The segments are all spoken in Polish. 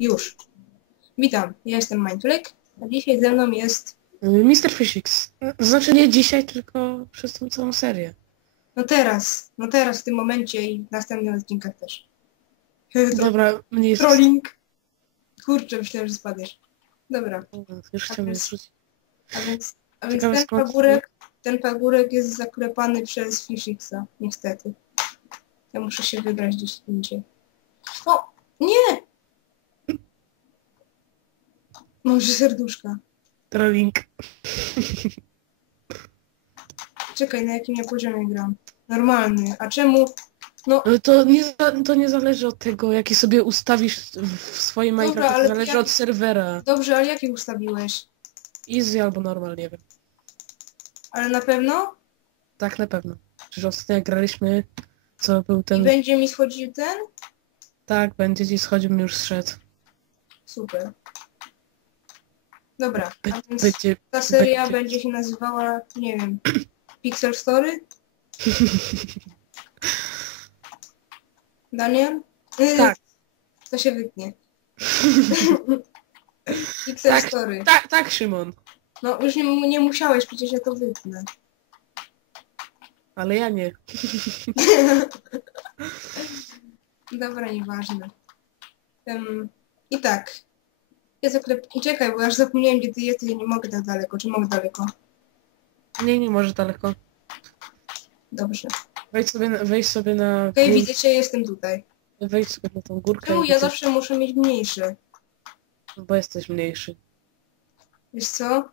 Już. Witam, ja jestem Mindflick, a dzisiaj ze mną jest... Mr. Physics. Znaczy nie dzisiaj, tylko przez tą całą serię. No teraz, no teraz w tym momencie i w następnych odcinkach też. Dobra, mnie jest... trolling. Kurczę, myślałem, że spadniesz. Dobra, Już chciałem zrzucić. a więc, a więc ten skąd- pagórek, ten pagórek jest zaklepany przez Fishixa, niestety. Ja muszę się wybrać gdzieś indziej. O! Nie! Może serduszka. Trolling. Czekaj, na jakim ja poziomie gram? Normalny. A czemu? No, to nie, to nie zależy od tego, jaki sobie ustawisz w swoim Minecraft, to zależy jak- od serwera. dobrze, ale jaki ustawiłeś? Easy albo normal, nie wiem. Ale na pewno? Tak na pewno. Przecież ostatnio jak graliśmy, co był I ten... będzie mi schodził ten? Tak, będzie ci schodził, już zszedł. Super. Dobra, a więc Będzie... ta seria będzie- będzie się nazywała, nie wiem, Pixel Story? Daniel? Y, Tak. To się wytnie. Pixel Tak. Story. Tak, tak, Szymon. No już nie, nie musiałeś, przecież ja to wytnę. Ale ja nie. Dobra, nieważne. Um, I tak. Ja zaklep... I czekaj, bo aż zapomniałem, gdzie ty jesteś, ja nie mogę tak daleko. Czy mogę daleko? Nie, nie może daleko. Dobrze. Wejdź sobie na, wejdź sobie na Okej, widzę cię, jestem tutaj. wejdź sobie na tą górkę, Czemu i ja zawsze muszę mieć mniejsze? bo jesteś mniejszy. Wiesz co?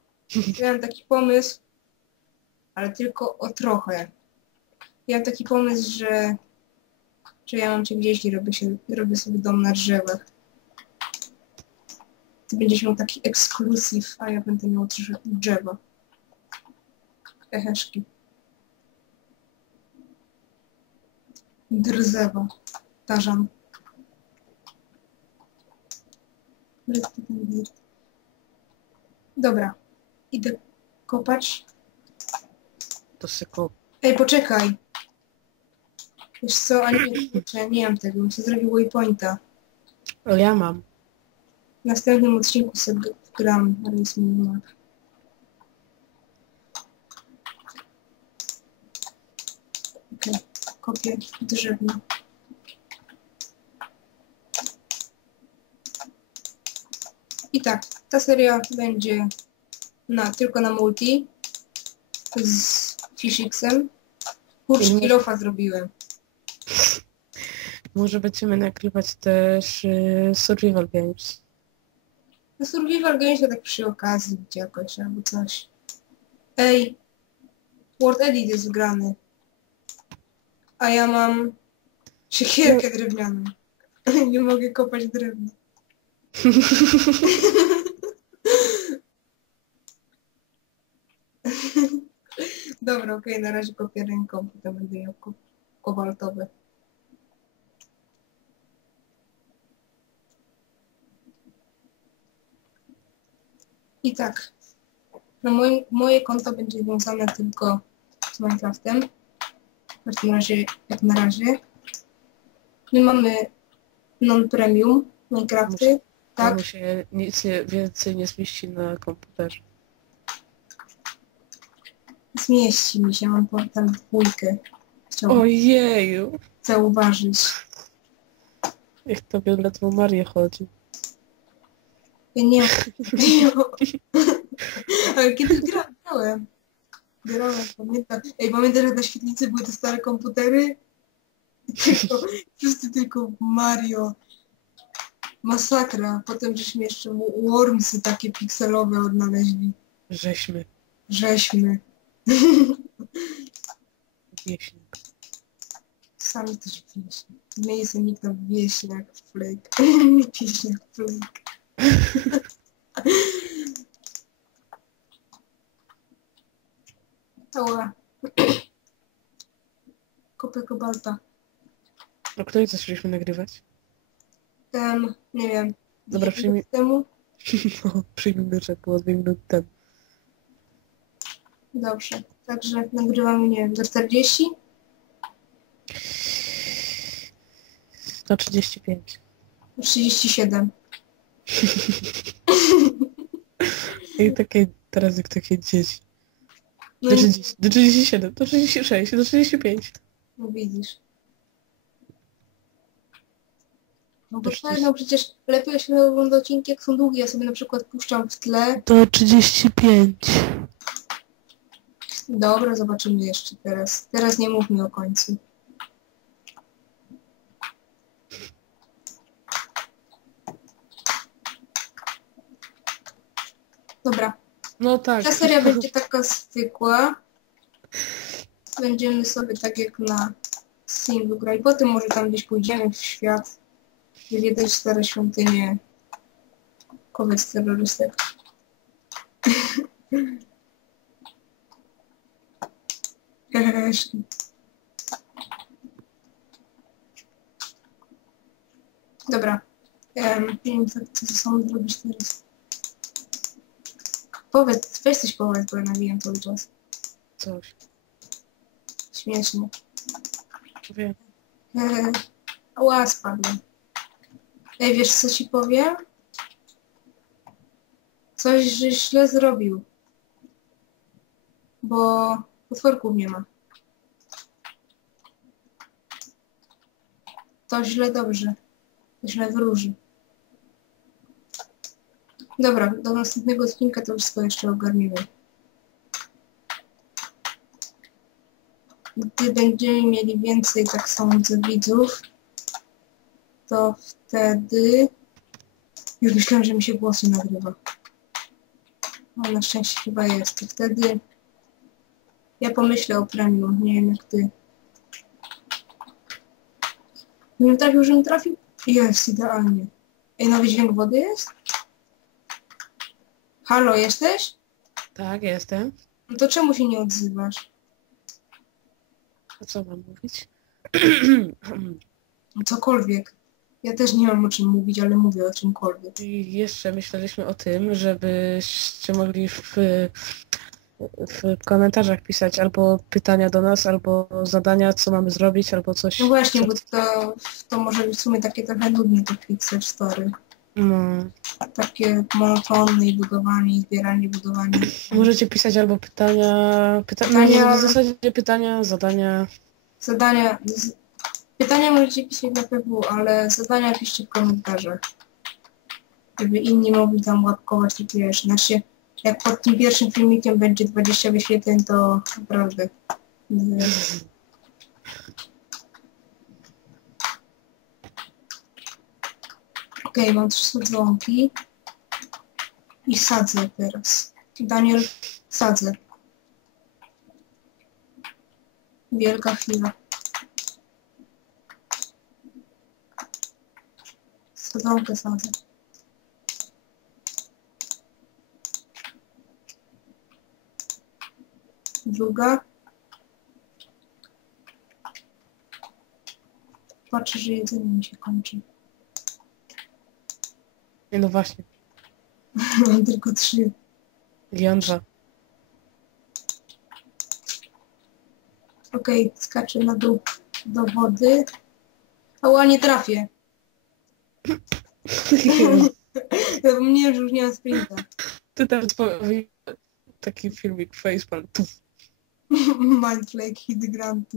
Miałem taki pomysł, ale tylko o trochę. Ja mam taki pomysł, że, że ja mam cię gdzieś i robię, się, robię sobie dom na drzewach. Ty będziesz miał taki ekskluzyw, a ja będę miał drze- drzewa. Eheszki. Drzewa. Tarzan. Dobra. Idę kopać. To seko. Ej, poczekaj. Wiesz co, a nie, ja nie mam tego, sobie zrobił waypointa. O, ja mam. W następnym odcinku sobie gram, ale jest minimap. Okej, kopię drzewno. I tak, ta seria będzie na, tylko na multi z Fishixem. Kurczę, Mhm. kilofa zrobiłem. Może będziemy nagrywać też y, Survival Games. No Survival Games to tak przy okazji jakoś albo coś. Ej, Word Edit jest wgrany. A ja mam siekierkę drewnianą. Nie mogę kopać drewna. Dobra, okej, na razie kopię ręką, potem będę miał ko I tak, no moje, moje konto będzie związane tylko z Minecraftem. W każdym razie, jak na razie. My mamy non-premium Minecrafty, tak? Się nic nie, więcej nie zmieści na komputerze. Zmieści mi się, mam portal dwójkę. Chciałbym Ojeju! zauważyć. Jak tobie ledwo Marię chodzi. Ja nie Ale kiedyś gra- grałem. Grałem, pamiętam. Ej, pamiętasz, jak na świetlicy były te stare komputery? I Tylko, wszyscy tylko Mario. Masakra. Potem żeśmy jeszcze Wormsy takie pikselowe odnaleźli. Żeśmy. Żeśmy. Wieśnik. Sami też wieśni. Nie jestem nikt tam wieśniak, flake. Wieśniak, flake. Ała. Kopę kobalta. O której zaczęliśmy nagrywać? Ten, nie wiem. Dobra, 10 przyjmij- temu? No, przyjmijmy, że było dwie minuty temu. Dobrze. Także nagrywamy, nie wiem, do 40? Na 35. 37. I takie, teraz jak takie dzieci. No, Do, i- 30, do 37, do 36, do 35. no widzisz. No bo tak, no przecież lepiej się ogląda odcinki jak są długie. Ja sobie na przykład puszczam w tle. Do 35. Dobra, zobaczymy jeszcze teraz. Teraz nie mówmy o końcu. Dobra, No tak. ta seria będzie taka zwykła. Będziemy sobie tak jak na singlu grać. Potem może tam gdzieś pójdziemy w świat. Zwiedzać stare świątynie. Kowiec terrorystek. Dobra. Um, nie wiem, co, co ze sobą zrobić teraz. Powiedz, weź coś powiedz, bo ja nawijam cały czas. Coś. Śmiesznie. Wiem. Eee, ała, spadłem. Ej, wiesz co ci powiem? Coś, że źle zrobił. Bo potworków nie ma. To źle dobrze. To źle wróży. Dobra, do następnego odcinka to wszystko jeszcze ogarnimy. Gdy będziemy mieli więcej, tak sądzę, widzów, to wtedy... Już myślałam, że mi się głosy nagrywa. No, na szczęście chyba jest. To wtedy ja pomyślę o premium. Nie wiem jak ty. Nie trafił, że mi trafił? Jest, idealnie. Ej, nowy dźwięk wody jest? Halo, jesteś? Tak, jestem. No to czemu się nie odzywasz? A co mam mówić? Cokolwiek. Ja też nie mam o czym mówić, ale mówię o czymkolwiek. I jeszcze myśleliśmy o tym, żebyście mogli w, w komentarzach pisać albo pytania do nas, albo zadania, co mamy zrobić, albo coś. No właśnie, co- bo to, to może być w sumie takie trochę nudne to Pixel Story. No. Takie monotonne i budowanie, i zbieranie, budowanie. Możecie pisać albo pytania, pyta Pytania- no, w zasadzie pytania, zadania. Zadania... Z, pytania możecie pisać na PW, ale zadania piszcie w komentarzach. Żeby inni mogli tam łapkować takie wiesz, znaczy jak pod tym pierwszym filmikiem będzie 20 wyświetleń, to naprawdę... nie Okej, mam trzy sadzonki. I sadzę teraz. Daniel, sadzę. Wielka chwila. Sadzonkę sadzę. Druga. Patrzę, że jedzenie mi się kończy. Nie, no właśnie. Mam tylko trzy. Jądrza. Okej, skaczę na dół do wody. Ała, nie trafię. Zapomniałem, że już nie mam sprinta. Ty powie taki filmik facepalm. Tu. Mindflake, hit grant.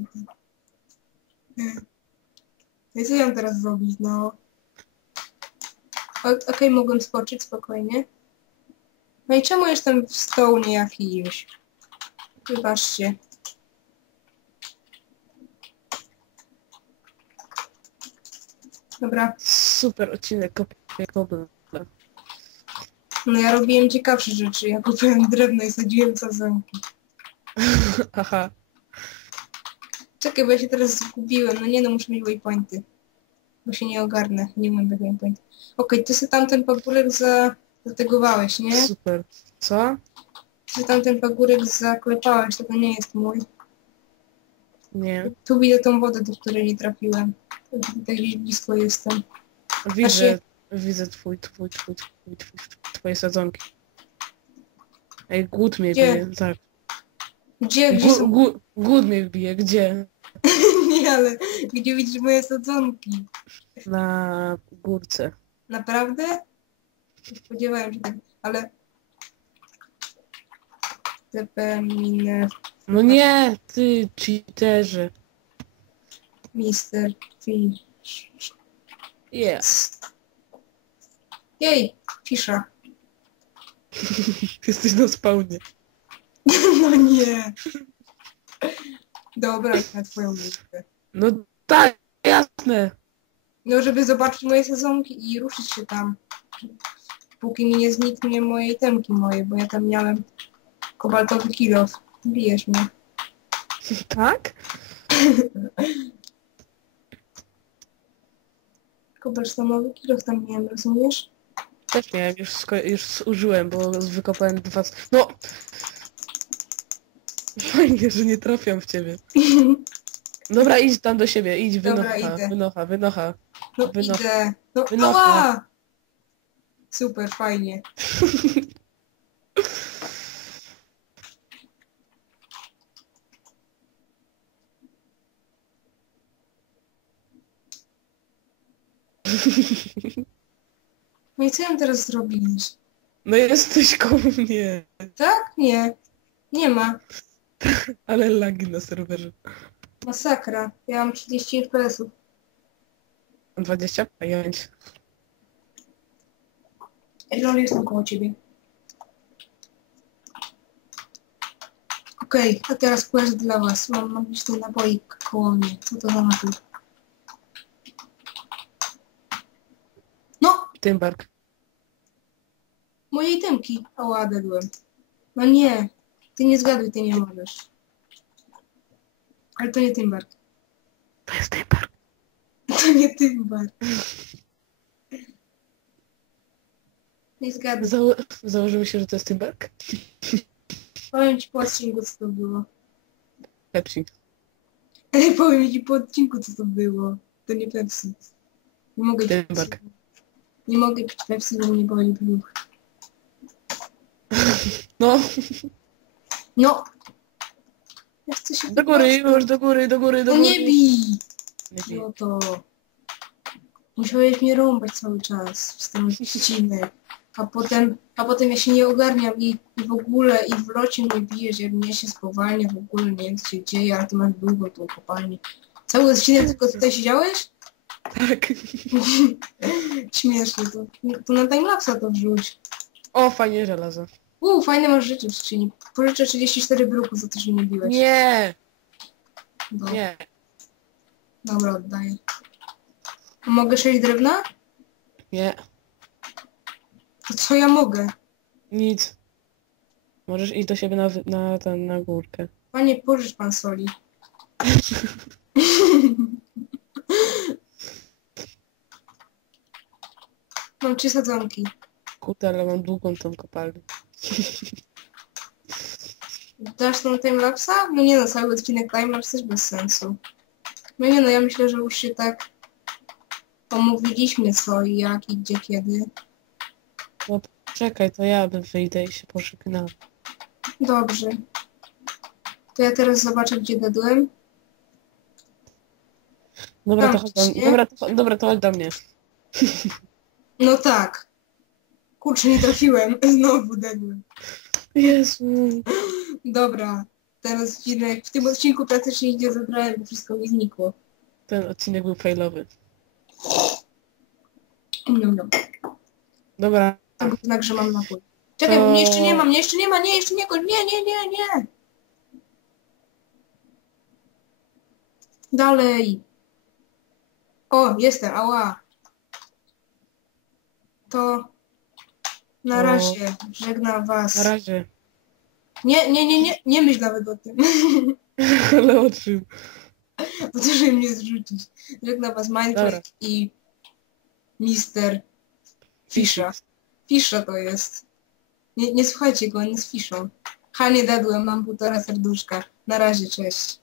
No i co ja mam teraz zrobić, no? Okej, mogłem skoczyć spokojnie. No i czemu jestem w stołnie jakimś? Wybaczcie. Dobra, Super odcinek kobla. no ja robiłem ciekawsze rzeczy. Ja kupiłem drewno i sadziłem sadzonki. Aha. Czekaj, bo ja się teraz zgubiłem. No nie no, muszę mieć waypointy. Bo się nie ogarnę. Nie mam tych waypointów. Okej, ty sobie tamten pagórek za... zategowałeś, nie? Super. Co? Ty tamten pagórek zaklepałeś, to, to nie jest mój. Nie. Tu widzę tą wodę, do której nie trafiłem. Tak gdzieś blisko jestem. Widzę, Znaczy- widzę twój, twój, twój, twój, twój, twoje sadzonki. Ej, głód mnie Gdzie? bije. Tak. Gdzie? Gdzie są... głód mnie bije. Gdzie? nie, ale gdzie widzisz moje sadzonki? Na górce. Naprawdę? Spodziewałem się tak, ale... TP minę No nie, ty cheaterze. Mister Fish. Yes. Jej, fisza. Jesteś na spawnie. No nie. Dobra, na twoją myślę. No tak, jasne. No, żeby zobaczyć moje sezonki i ruszyć się tam. Póki mi nie zniknie moje itemki moje, bo ja tam miałem kobaltowy kilof. Bijesz mnie. Tak? Kobaltowy kilof tam miałem, rozumiesz? Też miałem, już, już zużyłem, bo wykopałem dwa... No! Fajnie, że nie trafiam w ciebie. Dobra, idź tam do siebie, idź, Dobra, wynocha, idę. wynocha, wynocha. No Wynocha. idę. No Wynocha. ała! Super, fajnie. No i co ja teraz zrobić? No jesteś koło mnie, Tak? Nie. Nie ma. ale lagi na serwerze. Masakra. Ja mam 30 FPS-ów. 25. Ej, lol, jestem koło ciebie. Okej, a teraz quest dla was. Mam magiczny naboik koło mnie. Co to za napój? No! Tymbark. Moje itemki. Ała, dedłem. No nie. Ty nie zgaduj, ty nie możesz. Ale to nie Tymbar. To jest Tymbark. To nie Tymbar. Nie zgaduj. Zało- założymy się, że to jest Tymbark? Powiem ci po odcinku, co to było. Pepsi. Ej, powiem ci po odcinku, co to było. To nie Pepsi. Nie mogę pić. Pepsi. Nie mogę pić Pepsi, bo mnie boli brzuch. No, No! Ja chcę się... do góry, już do góry, do góry, do No góry. bij! Nie bij. No to... Musiałeś mnie rąbać cały czas przez ten odcinek. A potem, a potem ja się nie ogarniam i, i w ogóle i w locie mnie bijesz, jak mnie się spowalnia, w ogóle nie wiem co się dzieje, ale ty masz długo tą kopalnię. Cały odcinek tylko tutaj siedziałeś? Tak. Śmiesznie, to, to na timelapsa to wrzuć. O, fajnie żelazo. Uuu, fajne masz rzeczy w skrzyni. Pożyczę 34 bruków za to, że nie biłeś. Nie, nie. Dobra, oddaję. Mogę 6 drewna? Nie, To co ja mogę? nic. Możesz iść do siebie na, wy- na, ten, na górkę. Panie, pożycz pan soli. Mam trzy sadzonki. Kurde, ale mam długą tą kopalnię. Dasz tą timelapsa? No nie no, cały odcinek timelapse też bez sensu. No nie no, ja myślę, że już się tak omówiliśmy co i jak i gdzie kiedy. Czekaj, to ja bym wyjdę i się pożegnam. Dobrze. To ja teraz zobaczę, gdzie dedłem. Dobra, to chodź do, nie? dobra, to, dobra, to chodź do mnie. No tak. Kurczę, nie trafiłem. Znowu dedłem. Jezu. Dobra. Teraz odcinek, w tym odcinku praktycznie idzie zabrałem, bo wszystko mi znikło. Ten odcinek był failowy. Dobra. Tak znak, że mam napój. Czekaj, To- mnie jeszcze nie ma, mnie jeszcze nie ma, nie, jeszcze nie, kończ. nie, nie, nie, nie. Dalej. O, jestem, ała. To na O. razie żegnam was. Na razie. Nie, nie, nie, nie, nie myśl nawet o tym. Ale o czym? Bo to, żeby mnie zrzucić. Żegnam was Minecraft Dobra. i Mister Fisza. Fisza to jest. Nie, nie słuchajcie go, on jest fiszą. Ha, nie dadłem, mam półtora serduszka. Na razie, cześć.